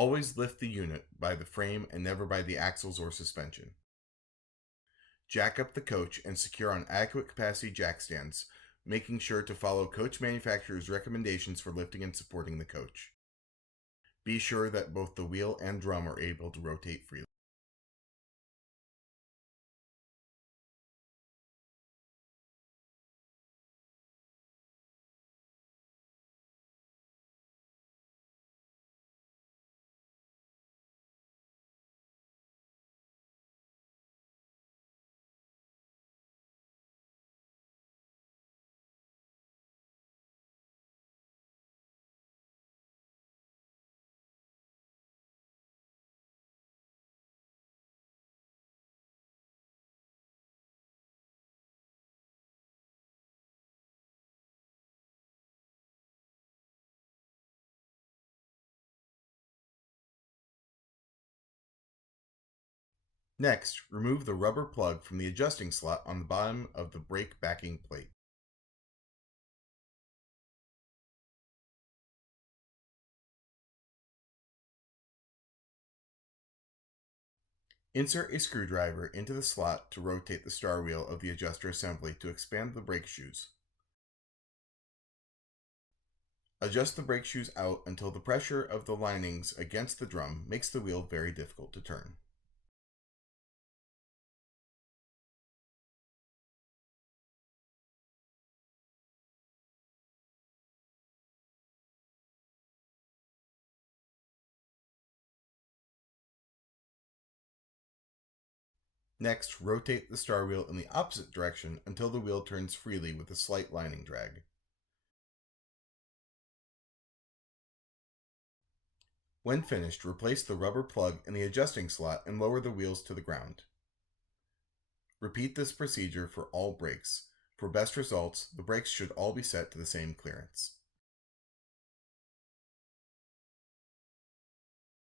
Always lift the unit by the frame and never by the axles or suspension. Jack up the coach and secure on adequate capacity jack stands, making sure to follow coach manufacturer's recommendations for lifting and supporting the coach. Be sure that both the wheel and drum are able to rotate freely. Next, remove the rubber plug from the adjusting slot on the bottom of the brake backing plate. Insert a screwdriver into the slot to rotate the star wheel of the adjuster assembly to expand the brake shoes. Adjust the brake shoes out until the pressure of the linings against the drum makes the wheel very difficult to turn. Next, rotate the star wheel in the opposite direction until the wheel turns freely with a slight lining drag. When finished, replace the rubber plug in the adjusting slot and lower the wheels to the ground. Repeat this procedure for all brakes. For best results, the brakes should all be set to the same clearance.